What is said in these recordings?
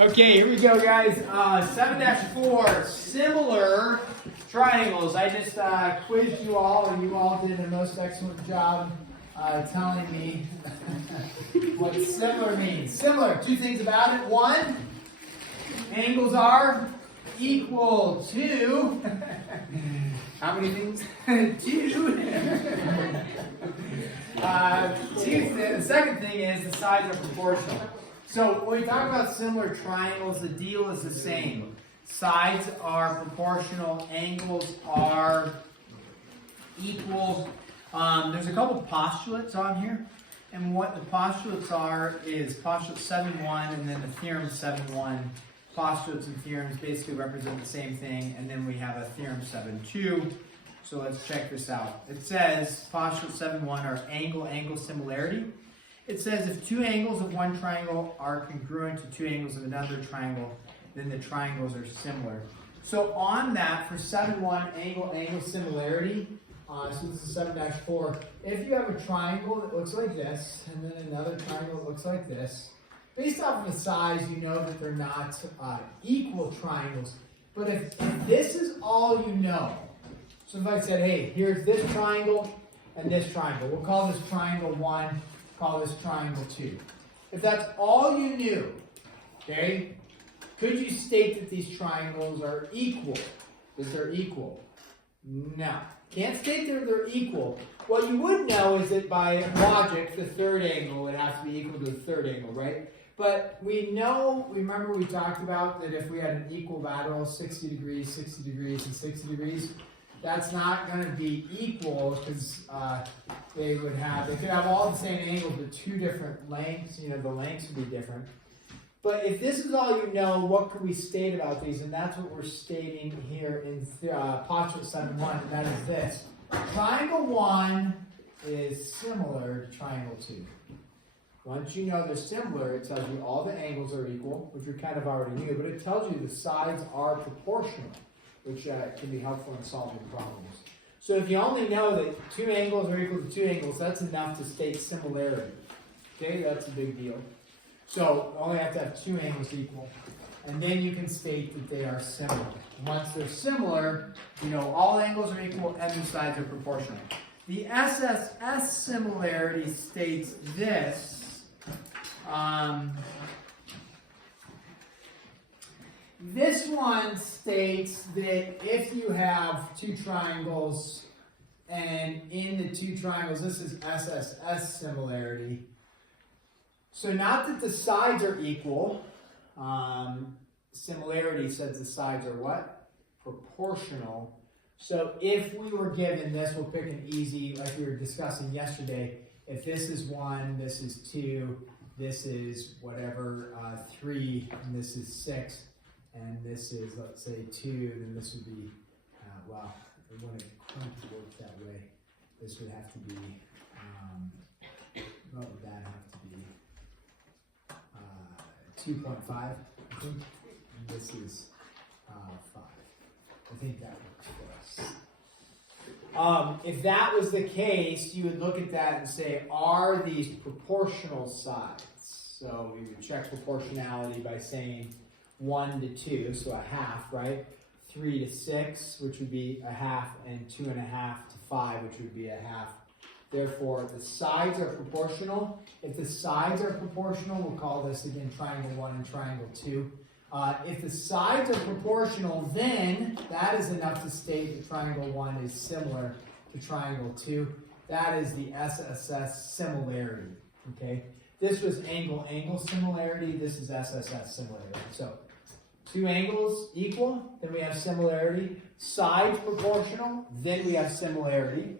Okay, here we go, guys. 7-4, similar triangles. I just quizzed you all, and you all did a most excellent job telling me what similar means. Similar, two things about it. One, angles are equal to, how many things? Two. The second thing is the sides are proportional. So when we talk about similar triangles, the deal is the same. Sides are proportional, angles are equal. There's a couple postulates on here, and what the postulates are is postulate 7.1 and then the theorem 7.1. Postulates and theorems basically represent the same thing, and then we have a theorem 7.2. So let's check this out. It says postulate 7.1 are angle similarity. It says if two angles of one triangle are congruent to two angles of another triangle, then the triangles are similar. So on that, for 7.1, angle similarity, so this is 7-4, if you have a triangle that looks like this, and then another triangle that looks like this, based off of the size, you know that they're not equal triangles. But if this is all you know, so if I said, hey, here's this triangle and this triangle, we'll call this triangle 1, call this triangle 2. If that's all you knew, okay, could you state that these triangles are equal? That they're equal? No. Can't state that they're equal. What you would know is that by logic, the third angle would have to be equal to the third angle, right? But we know, remember we talked about that if we had an equilateral, 60 degrees, 60 degrees, and 60 degrees, that's not going to be equal because they could have all the same angles but two different lengths. You know, the lengths would be different. But if this is all you know, what could we state about these? And that's what we're stating here in postulate 7.1, and that is this. Triangle 1 is similar to triangle 2. Once you know they're similar, it tells you all the angles are equal, which we kind of already knew, but it tells you the sides are proportional, which can be helpful in solving problems. So if you only know that two angles are equal to two angles, that's enough to state similarity. Okay, that's a big deal. So you only have to have two angles equal. And then you can state that they are similar. Once they're similar, you know all angles are equal and the sides are proportional. The SSS similarity states this. This one states that if you have two triangles, and in the two triangles, this is SSS similarity. So not that the sides are equal. Similarity says the sides are what? Proportional. So if we were given this, we'll pick an easy, like we were discussing yesterday. If this is 1, this is 2, this is whatever, 3, and this is 6, and this is, let's say, 2, then this would be, well, when it couldn't work that way, this would have to be, what would that have to be? 2.5, I think, and this is 5. I think that works for us. If that was the case, you would look at that and say, are these proportional sides? So we would check proportionality by saying 1 to 2, so a half, right? 3 to 6, which would be a half, and 2.5 to 5, which would be a half. Therefore, the sides are proportional. If the sides are proportional, we'll call this again triangle 1 and triangle 2. If the sides are proportional, then that is enough to state that triangle 1 is similar to triangle 2. That is the SSS similarity. Okay. This was angle similarity. This is SSS similarity. So two angles equal, then we have similarity. Sides proportional, then we have similarity.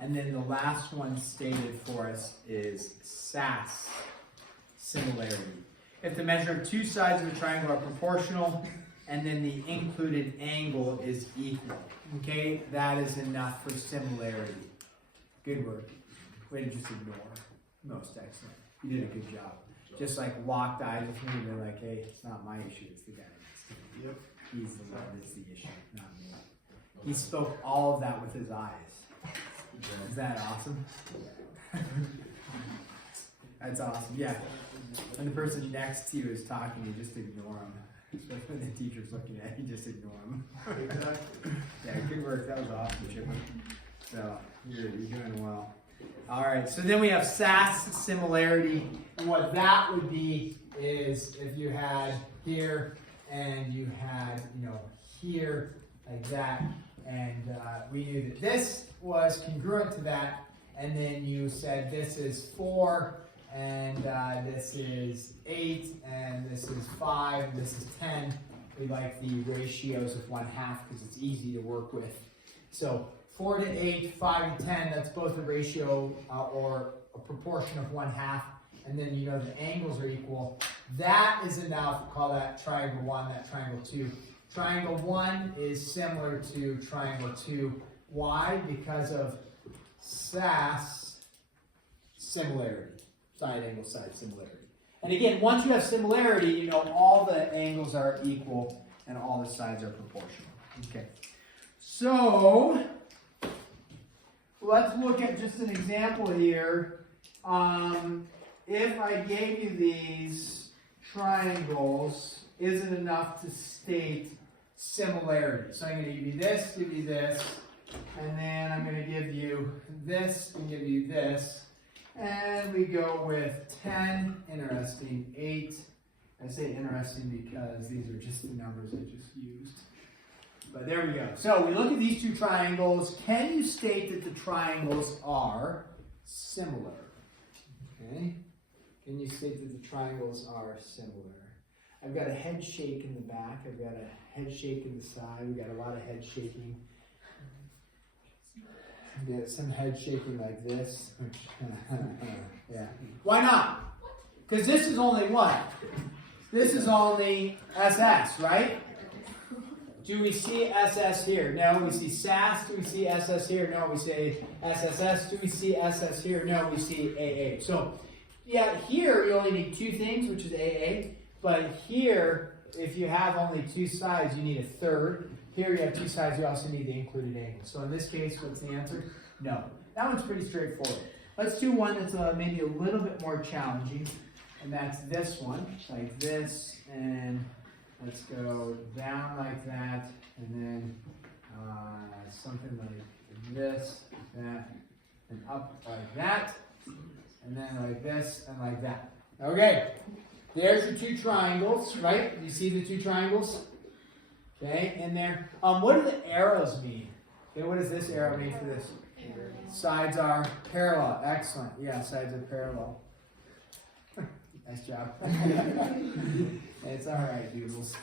And then the last one stated for us is SAS similarity. If the measure of two sides of a triangle are proportional, and then the included angle is equal. Okay, that is enough for similarity. Good work. Way to just ignore. Most excellent. You did a good job. Just like locked eyes with me, they're like, hey, it's not my issue, it's the guy next to me. Yep. He's the one that's the issue, not me. He spoke all of that with his eyes. Is that awesome? That's awesome. Yeah. When the person next to you is talking, you just ignore them. Especially when the teacher's looking at you, just ignore them. Exactly. Yeah, good work. That was awesome, Chipper. So you're doing well. All right. So then we have SAS similarity, and what that would be is if you had here and you had here like that, and we knew that this was congruent to that, and then you said this is 4. And this is 8, and this is 5, and this is 10. We like the ratios of 1/2 because it's easy to work with. So 4 to 8, 5 to 10, that's both a ratio or a proportion of 1/2. And then the angles are equal. That is enough. We'll call that triangle 1, that triangle 2. Triangle 1 is similar to triangle 2. Why? Because of SAS similarity. Side angle, side similarity. And again, once you have similarity, all the angles are equal and all the sides are proportional. Okay. So, let's look at just an example here. If I gave you these triangles, is it enough to state similarity? So I'm going to give you this, and then I'm going to give you this and give you this. And we go with 10, interesting, 8. I say interesting because these are just the numbers I just used. But there we go. So we look at these two triangles. Can you state that the triangles are similar? Okay. Can you state that the triangles are similar? I've got a head shake in the back. I've got a head shake in the side. We've got a lot of head shaking. Get some head shaking like this. Yeah. Why not? Because this is only what? This is only SS, right? Do we see SS here? No. We see SAS. Do we see SS here? No. We see SSS. Do we see SS here? No. We see AA. So, yeah, here you only need 2 things, which is AA. But here, if you have only 2 sides, you need a third. Here you have 2 sides, you also need the included angle. So in this case, what's the answer? No. That one's pretty straightforward. Let's do one that's maybe a little bit more challenging, and that's this one, like this, and let's go down like that, and then something like this, that, and up like that, and then like this, and like that. Okay, there's your 2 triangles, right? You see the 2 triangles? Okay, in there. What do the arrows mean? Okay, what does this arrow mean for this? Sides are parallel. Excellent. Yeah, sides are parallel. Nice job. It's all right, doodles.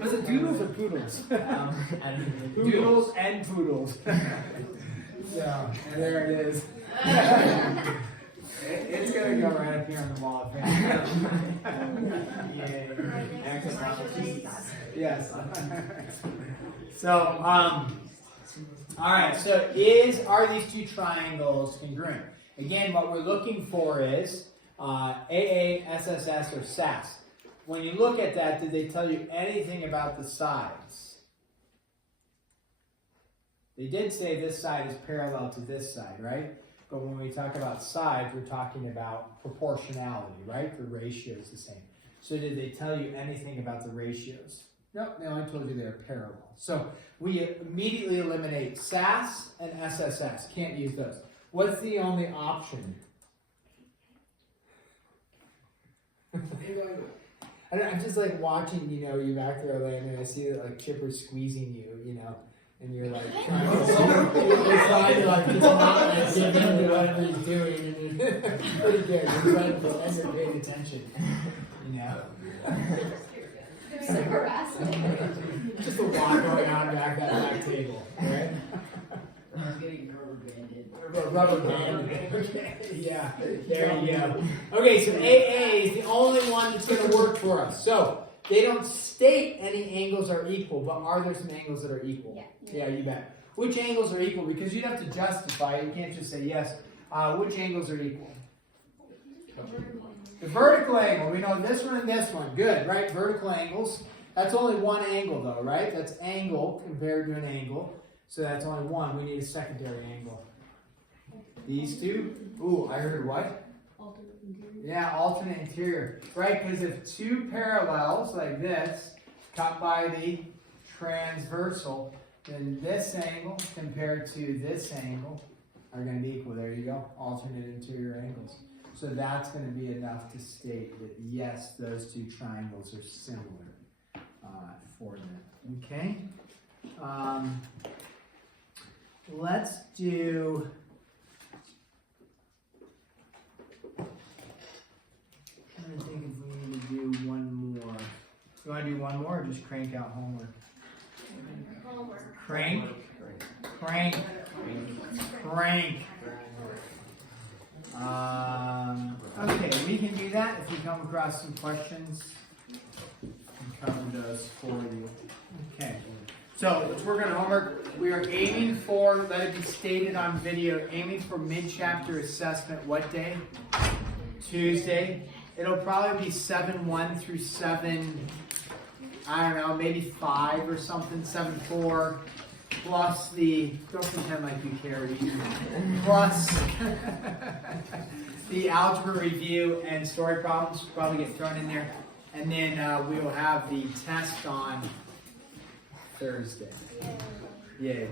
Was it doodles or poodles? Doodles and poodles. So, and there it is. It's going to go right up here on the wall of fame. Yes. So, all right. So, are these 2 triangles congruent? Again, what we're looking for is AA, SSS, or SAS. When you look at that, did they tell you anything about the sides? They did say this side is parallel to this side, right? But when we talk about sides, we're talking about proportionality, right? The ratio is the same. So did they tell you anything about the ratios? Nope, they only told you they're parallel. So we immediately eliminate SAS and SSS. Can't use those. What's the only option? I'm just like watching, you back there, and I see that like Chipper's squeezing you, and you're like trying to like just not like give in to whatever he's doing, and you're pretty good. You're trying to pretend you're paying attention, So harassing. Just a lot going on back at that table, right? I was getting rubber banded. Rubber band. Okay. Yeah, there you go. Okay, so AA is the only one that's going to work for us. So they don't state any angles are equal, but are there some angles that are equal? Yeah, you bet. Which angles are equal? Because you'd have to justify it. You can't just say yes. Which angles are equal? The vertical angle. We know this one and this one. Good, right? Vertical angles. That's only one angle, though, right? That's angle compared to an angle. So that's only one. We need a secondary angle. These two? Ooh, I heard what? Yeah, alternate interior. Right, because if two parallels like this cut by the transversal, then this angle compared to this angle are going to be equal. There you go, alternate interior angles. So that's going to be enough to state that yes, those two triangles are similar for them. Okay? Let's do... I'm trying to think if we need to do one more. You want to do one more or just crank out homework? Crank. Crank. Crank. Okay, we can do that if we come across some questions. And cover those for you. Okay. So let's work on homework. We are aiming for, let it be stated on video, aiming for mid-chapter assessment what day? Tuesday. It'll probably be 7-1 through 7, I don't know, maybe 5 or something, 7-4, plus the, don't pretend like you care either, plus the algebra review and story problems probably get thrown in there. And then we will have the test on Thursday. Yay.